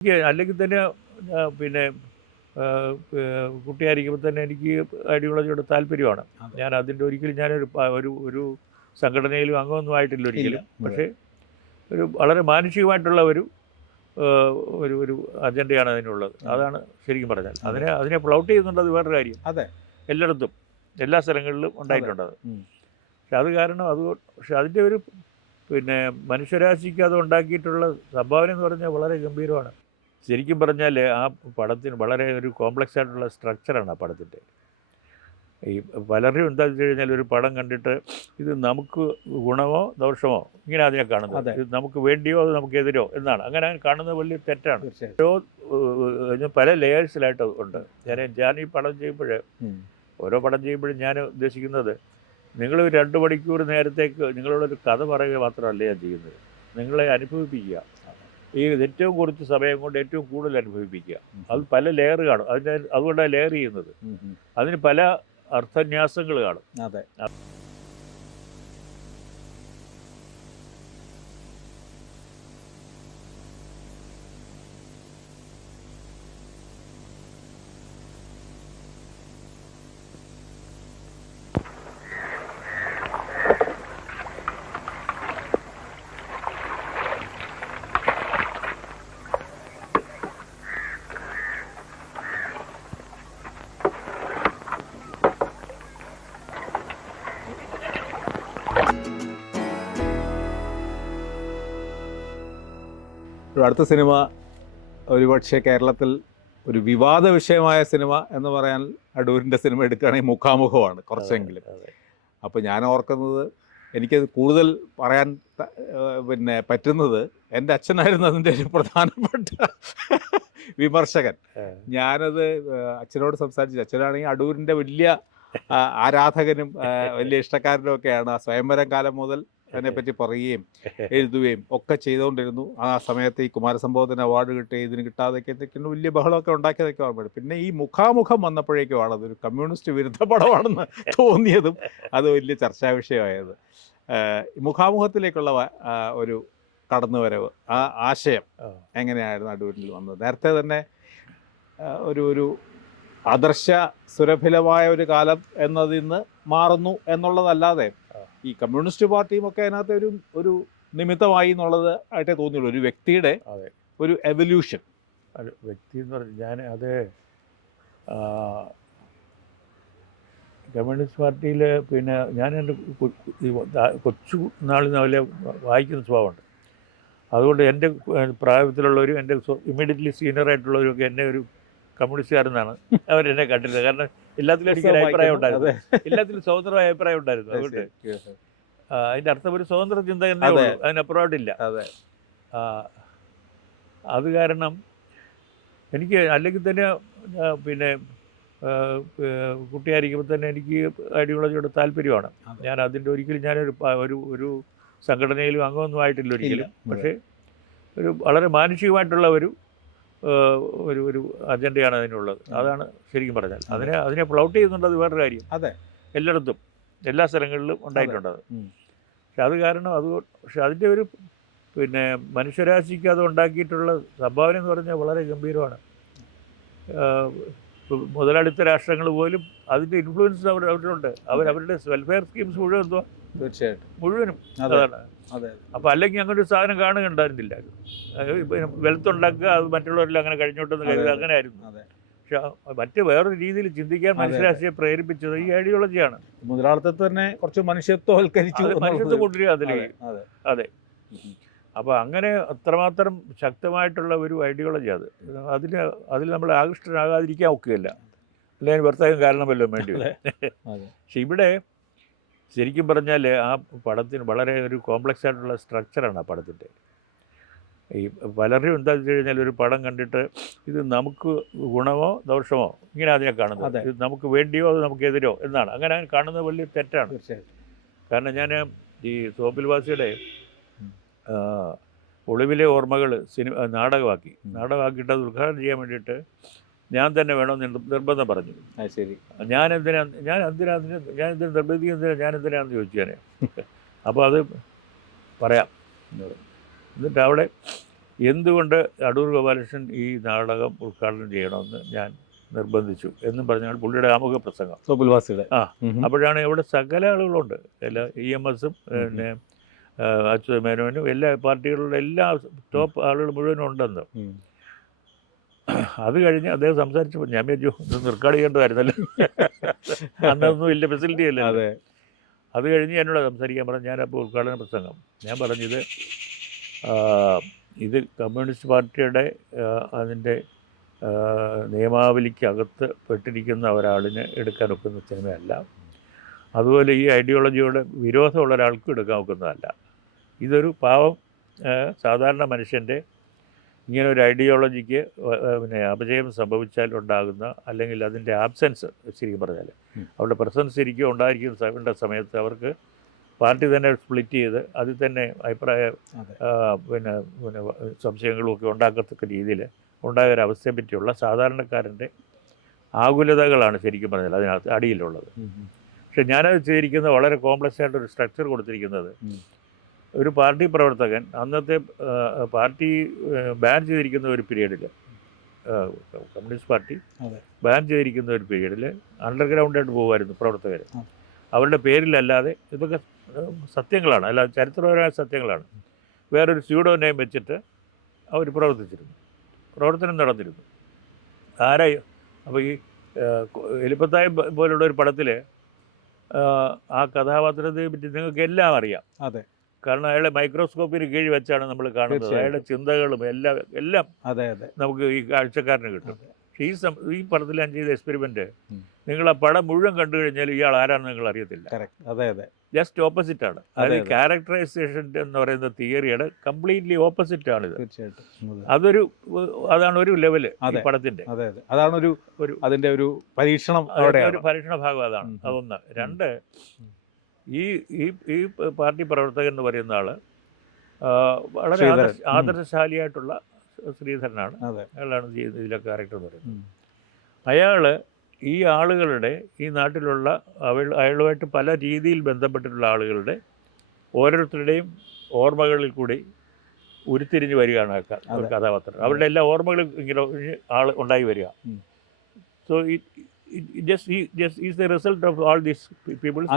എനിക്ക് അല്ലെങ്കിൽ തന്നെ പിന്നെ കുട്ടിയായിരിക്കുമ്പോൾ തന്നെ എനിക്ക് ഐഡിയോളജിയോട് താല്പര്യമാണ്. അതെ. ഞാൻ അതിൻ്റെ ഒരിക്കലും ഞാനൊരു ഒരു സംഘടനയിലും അംഗമൊന്നും ആയിട്ടില്ല ഇല്ല. ഒരിക്കലും. അതെ. പക്ഷേ ഒരു വളരെ മാനുഷികമായിട്ടുള്ള ഒരു ഒരു ഒരു അജണ്ടയാണ് അതിനുള്ളത്. അതെ. അതാണ് ശരിക്കും പറഞ്ഞാൽ. അതെ. അതിനെ പ്ലൗട്ട് ചെയ്യുന്നുണ്ടത് വേറൊരു കാര്യം. അതെ. എല്ലായിടത്തും എല്ലാ സ്ഥലങ്ങളിലും അതെ. ഉണ്ടായിട്ടുണ്ടത്. ഉം. പക്ഷെ അത് കാരണം പക്ഷെ അതിൻ്റെ ഒരു പിന്നെ മനുഷ്യരാശിക്ക് അത് ഉണ്ടാക്കിയിട്ടുള്ള സംഭാവന എന്ന് പറഞ്ഞാൽ വളരെ ഗംഭീരമാണ്. ശരിക്കും പറഞ്ഞാൽ ആ പടത്തിന് വളരെ ഒരു കോംപ്ലക്സ് ആയിട്ടുള്ള സ്ട്രക്ചറാണ് ആ പടത്തിൻ്റെ. ഈ പലരും എന്താ വെച്ച് കഴിഞ്ഞാൽ ഒരു പടം കണ്ടിട്ട് ഇത് നമുക്ക് ഗുണമോ ദോഷമോ ഇങ്ങനെ അതിനെ കാണുന്നത്. അതെ. ഇത് നമുക്ക് വേണ്ടിയോ അത് നമുക്ക് എതിരോ എന്നാണ്. അങ്ങനെ കാണുന്നത് വലിയ തെറ്റാണ്. തീർച്ചയായും. പല ലെയേഴ്സിലായിട്ട് ഉണ്ട്. ഞാൻ ഈ പടം ചെയ്യുമ്പോൾ ഉം. ഓരോ പടം ചെയ്യുമ്പോഴും ഞാൻ ഉദ്ദേശിക്കുന്നത് നിങ്ങൾ 2 മണിക്കൂർ നേരത്തേക്ക് നിങ്ങളോടൊരു കഥ പറയുക മാത്രമല്ല ഞാൻ ചെയ്യുന്നത്. നിങ്ങളെ അനുഭവിപ്പിക്കുക. ഈ ഏറ്റവും കുറച്ച് സമയം കൊണ്ട് ഏറ്റവും കൂടുതൽ അനുഭവിപ്പിക്കുക. അത് പല ലെയർ കാണും. അതുകൊണ്ടാണ് ലെയർ ചെയ്യുന്നത്. ഉം. ഉം. അതിന് പല അർത്ഥന്യാസങ്ങൾ കാണും. അതെ. അടുത്ത സിനിമ ഒരുപക്ഷെ കേരളത്തിൽ ഒരു വിവാദ വിഷയമായ സിനിമ എന്ന് പറയാൻ അടൂരിൻ്റെ സിനിമ എടുക്കുകയാണെങ്കിൽ മുഖാമുഖമാണ് കുറച്ചെങ്കിലും. അപ്പോൾ ഞാൻ ഓർക്കുന്നത് എനിക്കത് കൂടുതൽ പറയാൻ പറ്റുന്നത് എൻ്റെ അച്ഛനായിരുന്നു അതിൻ്റെ ഒരു പ്രധാനപ്പെട്ട വിമർശകൻ. ഞാനത് അച്ഛനോട് സംസാരിച്ചു. അച്ഛനാണെങ്കിൽ അടൂരിൻ്റെ വലിയ ആരാധകനും വലിയ ഇഷ്ടക്കാരനും ഒക്കെയാണ്. ആ സ്വയംവരം കാലം മുതൽ അതിനെപ്പറ്റി പറയുകയും എഴുതുകയും ഒക്കെ ചെയ്തുകൊണ്ടിരുന്നു. ആ സമയത്ത് ഈ കുമാരസംഭവത്തിന് അവാർഡ് കിട്ടി, ഇതിന് കിട്ടാതൊക്കെ എന്തൊക്കെയാണ് വലിയ ബഹളമൊക്കെ ഉണ്ടാക്കിയതൊക്കെ ഓർമ്മയുണ്ട്. പിന്നെ ഈ മുഖാമുഖം വന്നപ്പോഴേക്കുമാണ് അതൊരു കമ്മ്യൂണിസ്റ്റ് വിരുദ്ധ പടമാണെന്ന് തോന്നിയതും അത് വലിയ ചർച്ചാ വിഷയമായത്. മുഖാമുഖത്തിലേക്കുള്ള ഒരു കടന്നുവരവ്, ആ ആശയം എങ്ങനെയായിരുന്നു അടൂരിൽ വന്നത്? നേരത്തെ തന്നെ ഒരു ആദർശ സുരഭിലമായ ഒരു കാലം എന്നതിൽ നിന്ന് മാറുന്നു എന്നുള്ളതല്ലാതെ ഈ കമ്മ്യൂണിസ്റ്റ് പാർട്ടിയും ഒക്കെ അതിനകത്ത് ഒരു നിമിത്തമായി എന്നുള്ളത് ആയിട്ടേ തോന്നിയുള്ളൂ. ഒരു വ്യക്തിയുടെ ഒരു എവല്യൂഷൻ. വ്യക്തി എന്ന് പറഞ്ഞാൽ ഞാൻ അത് കമ്മ്യൂണിസ്റ്റ് പാർട്ടിയിൽ പിന്നെ ഞാൻ എൻ്റെ കൊച്ചു നാളിൽ നിന്ന് വായിക്കുന്ന സ്വഭാവമുണ്ട്. അതുകൊണ്ട് എൻ്റെ പ്രായത്തിലുള്ളവരും എൻ്റെ ഇമ്മീഡിയറ്റ്ലി സീനിയറായിട്ടുള്ളവരും ഒക്കെ എന്നെ ഒരു കമ്മ്യൂണിസ്റ്റുകാരെന്നാണ് അവരെന്നെ കണ്ടിരുന്നത്. കാരണം എല്ലാത്തിലും എനിക്കൊരു അഭിപ്രായം ഉണ്ടായിരുന്നു. എല്ലാത്തിലും സ്വതന്ത്രമായ അഭിപ്രായം ഉണ്ടായിരുന്നു. അതുകൊണ്ട് അതിൻ്റെ അർത്ഥം ഒരു സ്വതന്ത്ര ചിന്ത എന്നേ ഉള്ളൂ, അതിനപ്പുറമായിട്ടില്ല. അത് കാരണം എനിക്ക് അല്ലെങ്കിൽ തന്നെ പിന്നെ കുട്ടിയായിരിക്കുമ്പോൾ തന്നെ എനിക്ക് ഐഡിയോളജിയോട് താല്പര്യമാണ്. ഞാൻ അതിൻ്റെ ഒരിക്കലും ഒരു സംഘടനയിലും അംഗമൊന്നും ആയിട്ടില്ല ഒരിക്കലും. പക്ഷേ ഒരു വളരെ മാനുഷികമായിട്ടുള്ള ഒരു അജണ്ടയാണ് അതിനുള്ളത്. അതാണ് ശരിക്കും പറഞ്ഞാൽ. അതിനെ പ്ലൗട്ട് ചെയ്യുന്നുണ്ടത് വേറൊരു കാര്യം. എല്ലായിടത്തും എല്ലാ സ്ഥലങ്ങളിലും ഉണ്ടായിട്ടുണ്ടത്. പക്ഷെ അത് കാരണം പക്ഷെ അതിൻ്റെ ഒരു പിന്നെ മനുഷ്യരാശിക്ക് അത് ഉണ്ടാക്കിയിട്ടുള്ള സംഭാവന എന്ന് പറഞ്ഞാൽ വളരെ ഗംഭീരമാണ്. മുതലാളിത്ത രാഷ്ട്രങ്ങൾ പോലും അതിൻ്റെ ഇൻഫ്ലുവൻസ് അവരുണ്ട്. അവരുടെ വെൽഫെയർ സ്കീംസ് മുഴുവൻ എന്തുവാ, തീർച്ചയായിട്ടും മുഴുവനും അതാണ്. അപ്പോൾ അല്ലെങ്കിൽ അങ്ങനെ ഒരു സാധനം കാണുകയുണ്ടായിരുന്നില്ല. വെൽത്ത് ഉണ്ടാക്കുക, അത് മറ്റുള്ളവരെല്ലാം അങ്ങനെ കഴിഞ്ഞോട്ടെന്ന് കരുതുക, അങ്ങനെ ആയിരുന്നു. പക്ഷെ മറ്റ് വേറൊരു രീതിയിൽ ചിന്തിക്കാൻ മനുഷ്യരാശിയെ പ്രേരിപ്പിച്ചത് ഈ ഐഡിയോളജിയാണ്. മുതലാളിത്തത്തെ തന്നെ കുറച്ച് മനുഷ്യത്വം കൊണ്ടുവരിക അതിലേക്ക്. അതെ. അപ്പോൾ അങ്ങനെ അത്രമാത്രം ശക്തമായിട്ടുള്ള ഒരു ഐഡിയോളജി അത്. അതിൽ നമ്മൾ ആകൃഷ്ടനാകാതിരിക്കാൻ ഒക്കുകയില്ല. അല്ലെങ്കിൽ ഭർത്താവും കാരണമല്ലോ വേണ്ടി വരും. പക്ഷെ ഇവിടെ ശരിക്കും പറഞ്ഞാൽ ആ പടത്തിന് വളരെ ഒരു കോംപ്ലക്സ് ആയിട്ടുള്ള സ്ട്രക്ചറാണ് ആ പടത്തിൻ്റെ. ഈ പലരും എന്താ വെച്ച് കഴിഞ്ഞാൽ ഒരു പടം കണ്ടിട്ട് ഇത് നമുക്ക് ഗുണമോ ദോഷമോ ഇങ്ങനെ അതിനെ കാണുന്നത്. ഇത് നമുക്ക് വേണ്ടിയോ അത് നമുക്ക് എതിരോ എന്നാണ്. അങ്ങനെ കാണുന്നത് വലിയ തെറ്റാണ്. കാരണം ഞാൻ ഈ തോപ്പിൽവാസിയുടെ ഒളിവിലെ ഓർമ്മകൾ നാടകമാക്കിയിട്ട് അത് ഉദ്ഘാടനം ചെയ്യാൻ വേണ്ടിയിട്ട് ഞാൻ തന്നെ വേണമെന്ന് നിർബന്ധം പറഞ്ഞു. ശരി, ഞാൻ എന്തിനാ നിർബന്ധിക്കുന്നത്, ഞാൻ എന്തിനാണെന്ന് ചോദിച്ചു ഞാൻ. അപ്പോൾ അത് പറയാം. എന്നിട്ട് അവിടെ എന്തുകൊണ്ട് അടൂർ ഗോപാലകൃഷ്ണൻ ഈ നാടകം ഉദ്ഘാടനം ചെയ്യണമെന്ന് ഞാൻ നിർബന്ധിച്ചു എന്നും പറഞ്ഞാൽ പുള്ളിയുടെ ആമുഖ പ്രസംഗം. തോപ്പിൽവാസിയുടെ. ആ അപ്പോഴാണ് ഇവിടെ സകല ആളുകളുണ്ട്, എല്ലാ EMS-ഉം പിന്നെ അച്യുത മേനോനും എല്ലാ പാർട്ടികളുടെ എല്ലാ ടോപ്പ് ആളുകൾ മുഴുവനും ഉണ്ടെന്ന്. അത് കഴിഞ്ഞ് അദ്ദേഹം സംസാരിച്ചപ്പോൾ ഞാൻ വിചാരിച്ചു ഇത് റെക്കോർഡ് ചെയ്യേണ്ടതായിരുന്നല്ലോ, അന്നൊന്നും വലിയ ഫെസിലിറ്റി അല്ലേ. അത് കഴിഞ്ഞ് എന്നോട് സംസാരിക്കാൻ പറഞ്ഞു. ഞാനപ്പോൾ ഉദ്ഘാടന പ്രസംഗം ഞാൻ പറഞ്ഞത് ഇത് കമ്മ്യൂണിസ്റ്റ് പാർട്ടിയുടെ അതിൻ്റെ നിയമാവലിക്കകത്ത് പെട്ടിരിക്കുന്ന ഒരാളിന് എടുക്കാൻ ഒക്കുന്ന സിനിമയല്ല, അതുപോലെ ഈ ഐഡിയോളജിയോട് വിരോധമുള്ള ഒരാൾക്കും എടുക്കാൻ ഒക്കുന്നതല്ല. ഇതൊരു പാവം സാധാരണ മനുഷ്യൻ്റെ ഇങ്ങനെ ഒരു ഐഡിയോളജിക്ക് പിന്നെ അപജയം സംഭവിച്ചാൽ ഉണ്ടാകുന്ന, അല്ലെങ്കിൽ അതിൻ്റെ ആബ്സെൻസ് ശരിക്കും പറഞ്ഞാൽ അവരുടെ പ്രസൻസ് ശരിക്കും ഉണ്ടായിരിക്കുന്ന സമയത്ത് അവർക്ക് പാർട്ടി തന്നെ സ്പ്ലിറ്റ് ചെയ്ത് അതിൽ തന്നെ അഭിപ്രായ പിന്നെ പിന്നെ സംശയങ്ങളും ഒക്കെ ഉണ്ടാക്കത്തക്ക രീതിയിൽ ഉണ്ടായ ഒരു അവസ്ഥയെ പറ്റിയുള്ള സാധാരണക്കാരൻ്റെ ആകുലതകളാണ് ശരിക്കും പറഞ്ഞാൽ അതിനകത്ത് അടിയിലുള്ളത്. പക്ഷെ ഞാനത് ചെയ്തിരിക്കുന്നത് വളരെ കോംപ്ലക്സ് ആയിട്ടൊരു സ്ട്രക്ചർ കൊടുത്തിരിക്കുന്നത്, ഒരു പാർട്ടി പ്രവർത്തകൻ അന്നത്തെ പാർട്ടി ബാൻ ചെയ്തിരിക്കുന്ന ഒരു പീരീഡിൽ, കമ്മ്യൂണിസ്റ്റ് പാർട്ടി ബാൻ ചെയ്തിരിക്കുന്ന ഒരു പീരീഡിൽ അണ്ടർഗ്രൗണ്ടായിട്ട് പോകുമായിരുന്നു പ്രവർത്തകർ. അവരുടെ പേരിലല്ലാതെ, ഇതൊക്കെ സത്യങ്ങളാണ്, അല്ലാതെ ചരിത്രപരമായ സത്യങ്ങളാണ്. വേറൊരു സ്യൂഡോ നെയിം വെച്ചിട്ട് അവർ പ്രവർത്തനം നടന്നിരുന്നു. ആരായി അപ്പോൾ ഈ എലിപ്പത്തായം പോലുള്ള ഒരു പടത്തിൽ ആ കഥാപാത്രത്തെ പറ്റി നിങ്ങൾക്ക് എല്ലാം അറിയാം. അതെ, കാരണം അയാളെ മൈക്രോസ്കോപ്പിന് കീഴിൽ വെച്ചാണ് നമ്മൾ കാണുന്നത്. അയാളുടെ ചിന്തകളും എല്ലാം നമുക്ക് ഈ കാഴ്ചക്കാരന് കിട്ടും. പക്ഷേ ഈ പടത്തിൽ ഞാൻ ചെയ്ത എക്സ്പെരിമെൻറ്റ്, നിങ്ങൾ ആ പടം മുഴുവൻ കണ്ടു കഴിഞ്ഞാൽ ഇയാൾ ആരാണെന്ന് നിങ്ങൾ അറിയത്തില്ല. ജസ്റ്റ് ഓപ്പോസിറ്റാണ്. അതായത് ക്യാരക്ടറൈസേഷൻ എന്ന് പറയുന്ന തിയറിയുടെ കംപ്ലീറ്റ്ലി ഓപ്പോസിറ്റാണിത്. അതാണ് ഒരു ലെവല് ഈ പടത്തിൻ്റെ. അതാണ് ഒരു അതിൻ്റെ ഒരു പരീക്ഷണം, ഒരു പരീക്ഷണ ഭാഗം അതാണ്. അതൊന്ന്. രണ്ട്, ഈ പാർട്ടി പ്രവർത്തകൻ എന്ന് പറയുന്ന ആൾ വളരെ ആദർശശാലിയായിട്ടുള്ള ശ്രീധരനാണ്. അയാളാണ് ഇതിലെ ക്യാരക്ടർ എന്ന് പറയുന്നത്. അയാൾ ഈ ആളുകളുടെ, ഈ നാട്ടിലുള്ള അയാളുമായിട്ട് പല രീതിയിൽ ബന്ധപ്പെട്ടിട്ടുള്ള ആളുകളുടെ ഓരോരുത്തരുടെയും ഓർമ്മകളിൽ കൂടി ഉരുത്തിരിഞ്ഞ് വരികയാണ് ഒരു കഥാപാത്രം. അവരുടെ എല്ലാ ഓർമ്മകളും ഇങ്ങനെ ആൾ ഉണ്ടായി വരിക. So it is the result of all these people's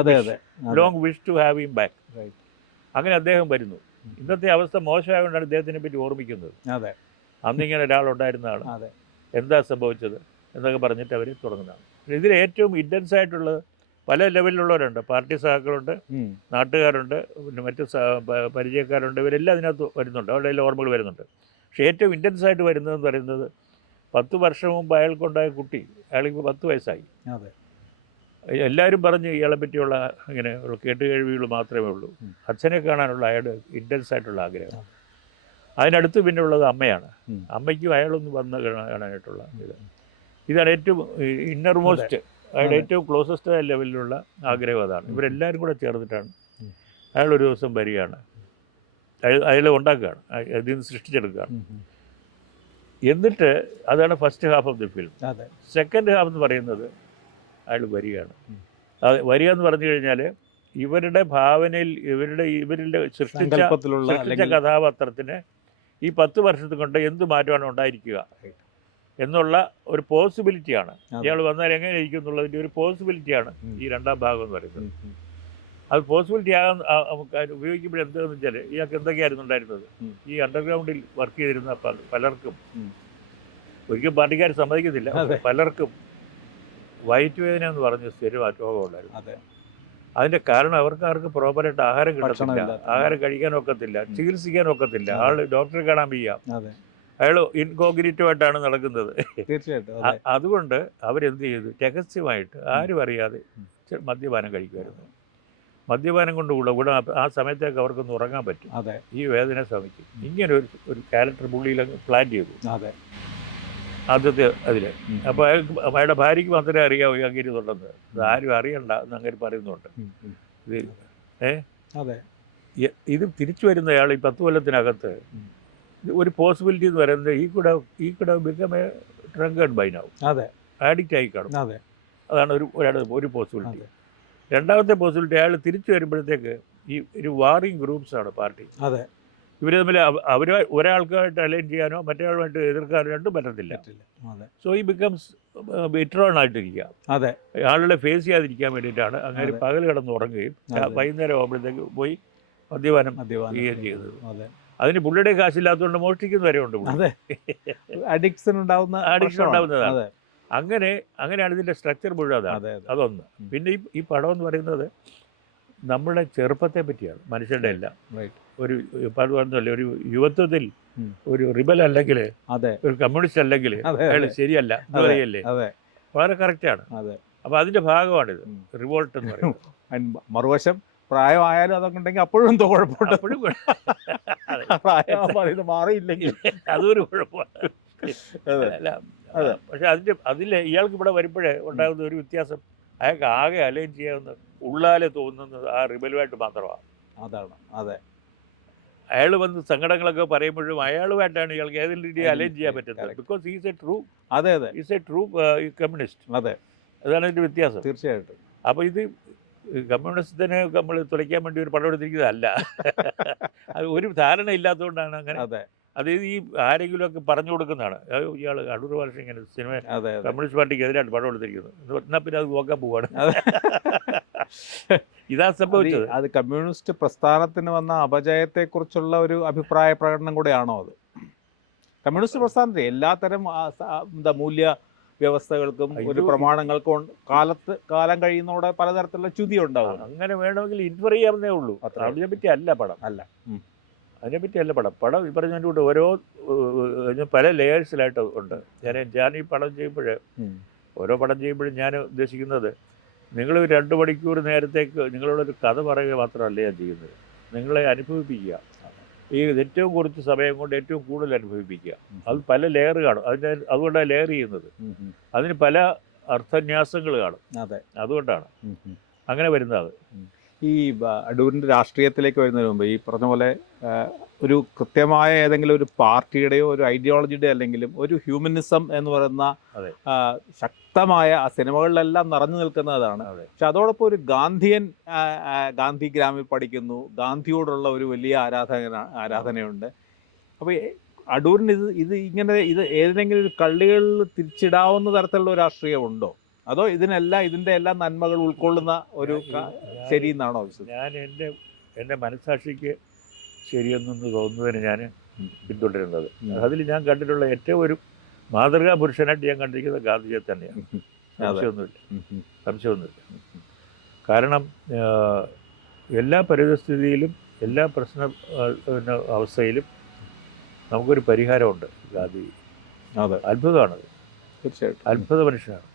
long wish to have him back. അങ്ങനെ അദ്ദേഹം വരുന്നു. ഇന്നത്തെ അവസ്ഥ മോശമായതുകൊണ്ടാണ് ഇദ്ദേഹത്തിനെ പറ്റി ഓർമ്മിക്കുന്നത്. അന്നിങ്ങനെ ഒരാളുണ്ടായിരുന്നതാണ്, എന്താ സംഭവിച്ചത് എന്നൊക്കെ പറഞ്ഞിട്ട് അവർ തുടങ്ങുന്നതാണ്. ഇതിൽ ഏറ്റവും ഇൻറ്റൻസ് ആയിട്ടുള്ളത് പല ലെവലിലുള്ളവരുണ്ട്. പാർട്ടി സഹാക്കളുണ്ട്, നാട്ടുകാരുണ്ട്, പിന്നെ മറ്റ് പരിചയക്കാരുണ്ട്. ഇവരെല്ലാം അതിനകത്ത് വരുന്നുണ്ട്, അവരുടെ എല്ലാ ഓർമ്മകൾ വരുന്നുണ്ട്. പക്ഷേ ഏറ്റവും ഇൻറ്റൻസ് ആയിട്ട് വരുന്നതെന്ന് പറയുന്നത് 10 വർഷം മുമ്പ് അയാൾക്കുണ്ടായ കുട്ടി, അയാൾക്ക് 10 വയസ്സായി. എല്ലാവരും പറഞ്ഞ് ഇയാളെ പറ്റിയുള്ള ഇങ്ങനെ കേട്ടുകേഴ്വികൾ മാത്രമേ ഉള്ളൂ. അച്ഛനെ കാണാനുള്ള അയാളുടെ ഇൻറ്റൻസ് ആയിട്ടുള്ള ആഗ്രഹം. അതിനടുത്ത് പിന്നെ ഉള്ളത് അമ്മയാണ്. അമ്മയ്ക്കും അയാളൊന്ന് വന്ന് കാണാനായിട്ടുള്ള ഇതാണ് ഏറ്റവും ഇന്നർമോസ്റ്റ്, അയാളുടെ ഏറ്റവും ക്ലോസസ്റ്റ് ലെവലിലുള്ള ആഗ്രഹം അതാണ്. ഇവരെല്ലാവരും കൂടെ ചേർന്നിട്ടാണ് അയാളൊരു ദിവസം വരികയാണ്, അയാളെ ഉണ്ടാക്കുകയാണ്, അതിൽ നിന്ന് സൃഷ്ടിച്ചെടുക്കുകയാണ്. എന്നിട്ട് അതാണ് first half of the film. Second half എന്ന് പറയുന്നത് അയാൾ വരികയാണ്. വരിക എന്ന് പറഞ്ഞു കഴിഞ്ഞാൽ ഇവരുടെ ഭാവനയിൽ ഇവരുടെ സൃഷ്ടിച്ച കഥാപാത്രത്തിന് ഈ 10 വർഷത്തിൽ കൊണ്ട് എന്ത് മാറ്റമാണ് ഉണ്ടായിരിക്കുക എന്നുള്ള ഒരു പോസിബിലിറ്റിയാണ്. ഇയാൾ വന്നാൽ എങ്ങനെ ഇരിക്കും എന്നുള്ളതിൻ്റെ ഒരു പോസിബിലിറ്റിയാണ് ഈ രണ്ടാം ഭാഗം എന്ന് പറയുന്നത്. അത് പോസിബിലിറ്റി ഉപയോഗിക്കുമ്പോൾ എന്താണെന്ന് വെച്ചാൽ ഇയാൾക്ക് എന്തൊക്കെയായിരുന്നു ഉണ്ടായിരുന്നത്. ഈ അണ്ടർഗ്രൗണ്ടിൽ വർക്ക് ചെയ്തിരുന്ന പലർക്കും, ഒരിക്കലും പാർട്ടിക്കാർ സമ്മതിക്കുന്നില്ല, പലർക്കും വയറ്റ് വേദന എന്ന് പറഞ്ഞ സ്ഥിരം രോഗം ഉണ്ടായിരുന്നു. അതിൻ്റെ കാരണം ആർക്ക് പ്രോപ്പറായിട്ട് ആഹാരം കിട്ടത്തില്ല, ആഹാരം കഴിക്കാനൊക്കത്തില്ല, ചികിത്സിക്കാനൊക്കത്തില്ല, ഡോക്ടറെ കാണാൻ വയ്യ, അയാൾ ഇൻകോഗ്നിറ്റീവ് ആയിട്ടാണ് നടക്കുന്നത്. അതുകൊണ്ട് അവരെന്ത് ചെയ്തു, രഹസ്യമായിട്ട് ആരും അറിയാതെ മദ്യപാനം കഴിക്കുമായിരുന്നു. മദ്യപാനം കൊണ്ട് കൂടെ ആ സമയത്തേക്ക് അവർക്കൊന്ന് ഉറങ്ങാൻ പറ്റും, ഈ വേദന ശ്രമിക്കും. ഇങ്ങനെ ഒരു ക്യാരക്ടർ പുള്ളിയിൽ പ്ലാൻ ചെയ്തു ആദ്യത്തെ അതിൽ. അപ്പോൾ അയാളുടെ ഭാര്യയ്ക്ക് മാത്രമേ അറിയാവൂ അങ്ങനെ ഇതുണ്ടെന്ന്, അത് ആരും അറിയണ്ട എന്ന് അങ്ങനെ പറയുന്നുണ്ട്. ഇത് തിരിച്ചു വരുന്ന അയാൾ ഈ 10 കൊല്ലത്തിനകത്ത് ഒരു പോസിബിലിറ്റി എന്ന് പറയുന്നത് ഈ കൂടെ ബിക്കം എ ഡ്രങ്കേർഡ് ബൈ നൗ, ആഡിക്റ്റ് ആയി കാണും. അതാണ് ഒരു പോസിബിലിറ്റി. രണ്ടാമത്തെ പോസിബിലിറ്റി, അയാൾ തിരിച്ചു വരുമ്പോഴത്തേക്ക് ഈ ഒരു വാറിങ് ഗ്രൂപ്പ്സാണ് പാർട്ടി. ഇവർ തമ്മിൽ അവർ ഒരാൾക്കായിട്ട് അലൈൻ ചെയ്യാനോ മറ്റൊരാളുമായിട്ട് എതിർക്കാനോ രണ്ടും പറ്റത്തില്ല. അതെ സോ ഈ ബിക്കംസ് ബിറ്ററോണായിട്ടിരിക്കുക. അതെ ആളുകളെ ഫേസ് ചെയ്യാതിരിക്കാൻ വേണ്ടിയിട്ടാണ് അങ്ങനെ അതെ. പകൽ കിടന്ന് ഉറങ്ങുകയും അതെ. വൈകുന്നേരം ആകുമ്പോഴത്തേക്ക് പോയി മദ്യപാനം ചെയ്യുകയും ചെയ്യുന്നത്. അതെ അതിന് പുള്ളിയുടെ കാശില്ലാത്തതുകൊണ്ട് മോഷ്ടിക്കുന്ന വരെ ഉണ്ട്. അതെ അഡിക്ഷൻ ഉണ്ടാവുന്ന അഡിക്ഷൻ ഉണ്ടാവുന്നതാണ്. അതെ അങ്ങനെയാണ് ഇതിൻ്റെ സ്ട്രക്ചർ മുഴുവൻ അതാണ്. അതെ അതെ അതൊന്ന്. പിന്നെ ഈ പടം എന്ന് പറയുന്നത് നമ്മുടെ ചെറുപ്പത്തെ പറ്റിയാണ്, മനുഷ്യരുടെ എല്ലാം. റൈറ്റ് ഒരു പണ്ട് പറഞ്ഞല്ലേ, ഒരു യുവത്വത്തിൽ ഉം. ഒരു റിബൽ അല്ലെങ്കിൽ അതെ ഒരു കമ്മ്യൂണിസ്റ്റ് അല്ലെങ്കിൽ അതെ അയാൾ അതെ ശരിയല്ല എന്ന് അതെ. പറയല്ലേ. അതെ വളരെ കറക്റ്റാണ്. അതെ അപ്പോൾ അതിൻ്റെ ഭാഗമാണിത്, ഉം. റിവോൾട്ട് എന്ന് പറയുന്നത്. മറുവശം പ്രായമായാലും അതൊക്കെ ഉണ്ടെങ്കിൽ അപ്പോഴും എന്തോ കുഴപ്പമുണ്ട്. അപ്പോഴും അതെ, പ്രായമാകുമ്പോൾ ഇത് മാറിയില്ലെങ്കിൽ അതൊരു കുഴപ്പമാണ്. അതെ അല്ല, അതെ. പക്ഷെ അതിൽ ഇയാൾക്ക് ഇവിടെ വരുമ്പോഴേ ഉണ്ടാകുന്ന ഒരു വ്യത്യാസം, അയാൾക്ക് ആകെ അലൈൻ ചെയ്യാവുന്ന ഉള്ളാലെ തോന്നുന്നത് ആ റിബലുമായിട്ട് മാത്രമാണ്. അതാണ് അതെ അയാൾ വന്ന് സങ്കടങ്ങളൊക്കെ പറയുമ്പോഴും അയാളുമായിട്ടാണ് ഇയാൾക്ക് ഏതെങ്കിലും രീതിയിൽ അലൈൻ ചെയ്യാൻ പറ്റുന്നത്. Correct. Because is A true അതെ അതെ കമ്മ്യൂണിസ്റ്റ്. അതെ അതാണ് അതിൻ്റെ വ്യത്യാസം. തീർച്ചയായിട്ടും അപ്പോൾ ഇത് കമ്മ്യൂണിസത്തിന് നമ്മൾ തുലയ്ക്കാൻ വേണ്ടി ഒരു പടം എടുത്തിരിക്കുന്നതല്ല. അത് ഒരു ധാരണ ഇല്ലാത്തതുകൊണ്ടാണ് അങ്ങനെ. അതെ അത് ഈ ആരെങ്കിലുമൊക്കെ പറഞ്ഞു കൊടുക്കുന്നതാണ്. ഇയാൾ അടൂർ ഭാഷ ഇങ്ങനെ സിനിമ അതെ അതെ കമ്മ്യൂണിസ്റ്റ് പാർട്ടിക്ക് എതിരായിട്ട് പടം എടുത്തിരിക്കുന്നത്, എന്നാൽ പിന്നെ അത് നോക്കാൻ പോവാണ്. അതെ. ഇതാ സംഭവിച്ചത്. അത് കമ്മ്യൂണിസ്റ്റ് പ്രസ്ഥാനത്തിന് വന്ന അപജയത്തെക്കുറിച്ചുള്ള ഒരു അഭിപ്രായ പ്രകടനം കൂടെയാണോ അത്? കമ്മ്യൂണിസ്റ്റ് പ്രസ്ഥാനത്തെ എല്ലാത്തരം എന്താ മൂല്യ വ്യവസ്ഥകൾക്കും ഒരു അയ്യോ, പ്രമാണങ്ങൾക്കും കാലം കഴിയുന്നതോടെ പലതരത്തിലുള്ള ച്യുതി ഉണ്ടാവും. അങ്ങനെ വേണമെങ്കിൽ ഇൻഫർ ചെയ്യാവുന്നേ ഉള്ളൂ. അത്രേ ഉള്ളൂ. അതിനെപ്പറ്റി അല്ല പടം. അല്ല അതിനെപ്പറ്റി അല്ല പടം ഈ പറഞ്ഞതിൻ്റെ കൂടെ ഓരോ പല ലെയേഴ്സിലായിട്ട് ഉണ്ട്. ഞാൻ ഈ പടം ചെയ്യുമ്പോൾ, ഓരോ പടം ചെയ്യുമ്പോഴും ഞാൻ ഉദ്ദേശിക്കുന്നത്, നിങ്ങൾ 2 മണിക്കൂർ നേരത്തേക്ക് നിങ്ങളോടൊരു കഥ പറയുക മാത്രമല്ല ഞാൻ ചെയ്യുന്നത്, നിങ്ങളെ അനുഭവിപ്പിക്കുക. ഈ ഏറ്റവും കുറച്ച് സമയം കൊണ്ട് ഏറ്റവും കൂടുതൽ അനുഭവിപ്പിക്കുക. അത് പല ലെയർ കാണും. അതുകൊണ്ടാണ് ലെയർ ചെയ്യുന്നത്. അതിന് പല അർത്ഥന്യാസങ്ങൾ കാണും. അതെ അതുകൊണ്ടാണ് അങ്ങനെ വരുന്നത്. ഈ അടൂരിൻ്റെ രാഷ്ട്രീയത്തിലേക്ക് വരുന്നതിന് മുമ്പ് ഈ പറഞ്ഞ പോലെ ഒരു കൃത്യമായ ഏതെങ്കിലും ഒരു പാർട്ടിയുടെയോ ഒരു ഐഡിയോളജിയുടെ അല്ലെങ്കിലും ഒരു ഹ്യൂമനിസം എന്ന് പറയുന്ന അതെ. ശക്തമായ ആ സിനിമകളിലെല്ലാം നിറഞ്ഞു നിൽക്കുന്നതാണ്. പക്ഷെ അതോടൊപ്പം ഒരു ഗാന്ധി ഗ്രാമിൽ പഠിക്കുന്നു, ഗാന്ധിയോടുള്ള ഒരു വലിയ ആരാധനയുണ്ട്. അപ്പോൾ അടൂരിന് ഇത് ഏതെങ്കിലും ഒരു കള്ളികളിൽ തിരിച്ചിടാവുന്ന തരത്തിലുള്ള ഒരു രാഷ്ട്രീയമുണ്ടോ? അതോ ഇതിൻ്റെ എല്ലാ നന്മകൾ ഉൾക്കൊള്ളുന്ന ഒരു ശരി എന്നാണോ വിശ്വസിക്കുന്നത്? ഞാൻ എൻ്റെ മനസ്സാക്ഷിക്ക് ശരിയെന്നൊന്ന് തോന്നുന്നതിന് ഞാൻ പിന്തുടരുന്നത്. അതിൽ ഞാൻ കണ്ടിട്ടുള്ള ഏറ്റവും ഒരു മാതൃകാ പുരുഷനായിട്ട് ഞാൻ കണ്ടിരിക്കുന്നത് ഗാന്ധിജിയെ തന്നെയാണ്. സംശയമൊന്നുമില്ല. കാരണം എല്ലാ പരിതസ്ഥിതിയിലും എല്ലാ അവസ്ഥയിലും നമുക്കൊരു പരിഹാരമുണ്ട്. ഗാന്ധി അതെ അത്ഭുതമാണത്. തീർച്ചയായിട്ടും അത്ഭുത മനുഷ്യനാണ്.